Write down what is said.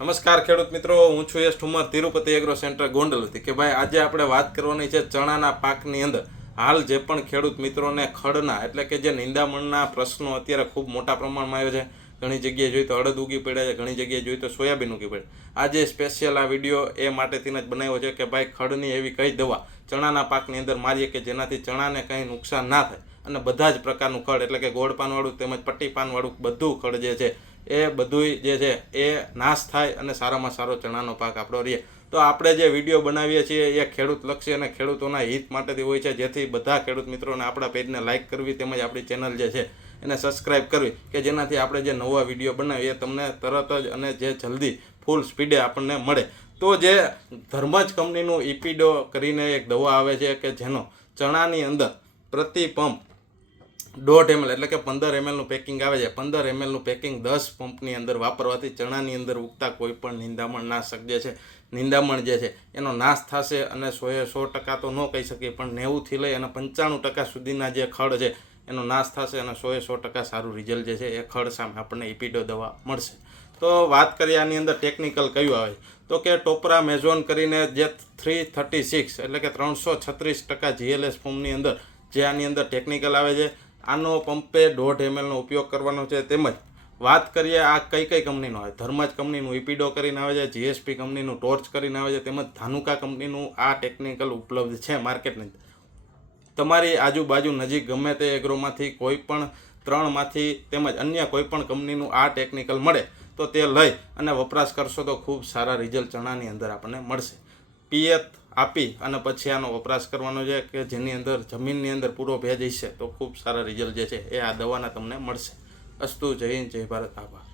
નમસ્કાર ખેડૂત મિત્રો, હું છું યશ ઠુમર, તિરુપતિ એગ્રો સેન્ટર ગોંડલથી. કે ભાઈ, આજે આપણે વાત કરવાની છે ચણાના પાકની અંદર. હાલ જે પણ ખેડૂત મિત્રોને ખડના, એટલે કે જે નિંદામણના પ્રશ્નો અત્યારે ખૂબ મોટા પ્રમાણમાં આવ્યો છે. ઘણી જગ્યાએ જોઈએ તો અડદ ઉગી પડ્યા છે, ઘણી જગ્યાએ જોઈએ તો સોયાબીન ઉગી પડે આજે સ્પેશિયલ આ વીડિયો એ માટેથીને જ બનાવ્યો છે કે ભાઈ, ખડની એવી કઈ દવા ચણાના પાકની અંદર મારીએ કે જેનાથી ચણાને કંઈ નુકસાન ના થાય. અને બધા જ પ્રકારનું ખડ, એટલે કે ગોળ પાનવાળું તેમજ પટ્ટી પાનવાળું બધું ખડ જે છે એ બધુંય જે છે એ નાશ થાય અને સારામાં સારો ચણાનો પાક આપણો રહે. તો આપણે જે વીડિયો બનાવીએ છીએ એ ખેડૂત લક્ષી અને ખેડૂતોના હિત માટેથી હોય છે. જેથી બધા ખેડૂત મિત્રોને આપણા પેજને લાઇક કરવી તેમજ આપણી ચેનલ જે છે એને સબસ્ક્રાઇબ કરવી કે જેનાથી આપણે જે નવા વીડિયો બનાવીએ તમને તરત જ અને જે જલ્દી ફૂલ સ્પીડે આપણને મળે. તો જે ધર્મજ કંપનીનું ઇપીડો કરીને એક દવા આવે છે કે જેનો ચણાની અંદર પ્રતિ પંપ દોઢ એમએલ, એટલે કે પંદર એમએલનું પેકિંગ આવે છે. પંદર એમએલનું પેકિંગ દસ પંપની અંદર વાપરવાથી ચણાની અંદર ઉગતા કોઈ પણ નિંદામણ નાશક જે છે. નિંદામણ જે છે, એનો નાશ થશે અને સોએ સો ટકા તો ન કહી શકીએ, પણ નેવુંથી લઈ અને પંચાણું ટકા સુધીના જે ખડ છે, એનો નાશ થશે અને સોએ સો ટકા સારું રિઝલ્ટ જે છે, એ ખડ સામે આપણને ઇપીડો દવા મળશે. તો વાત કરીએ આની અંદર ટેકનિકલ કયું આવે. તો કે ટોપરા મેઝોન કરીને જે થ્રી થર્ટી સિક્સ એટલે કે ત્રણસો છત્રીસ ટકા જીએલએસ ફોર્મની અંદર, જે આની અંદર ટેકનિકલ આવે છે આનો પંપે દોઢ એમએલનો ઉપયોગ કરવાનો છે. તેમજ વાત કરીએ આ કઈ કઈ કંપનીનો? આવે ધર્મજ કંપનીનું ઇપીડો કરીને આવે છે જીએસપી કંપનીનું, ટોર્ચ કરીને આવે છે, તેમજ ધાનુકા કંપનીનું આ ટેકનિકલ ઉપલબ્ધ છે માર્કેટની. તમારી આજુબાજુ નજીક ગમે તે એગ્રોમાંથી કોઈ પણ ત્રણમાંથી તેમજ અન્ય કોઈ પણ કંપનીનું આ ટેકનિકલ મળે તો તે લઈ અને વપરાશ કરશો તો ખૂબ સારા રિઝલ્ટ ચણાની અંદર આપણને મળશે. પિયત આપી અને પછી આનો વપરાશ કરવાનો છે કે જેની અંદર જમીનની અંદર પૂરો ભેજ હશે તો ખૂબ સારા રિઝલ્ટ જે છે એ આ દવાના તમને મળશે. અસ્તુ જય હિન્દ, જય ભારત, આભાર.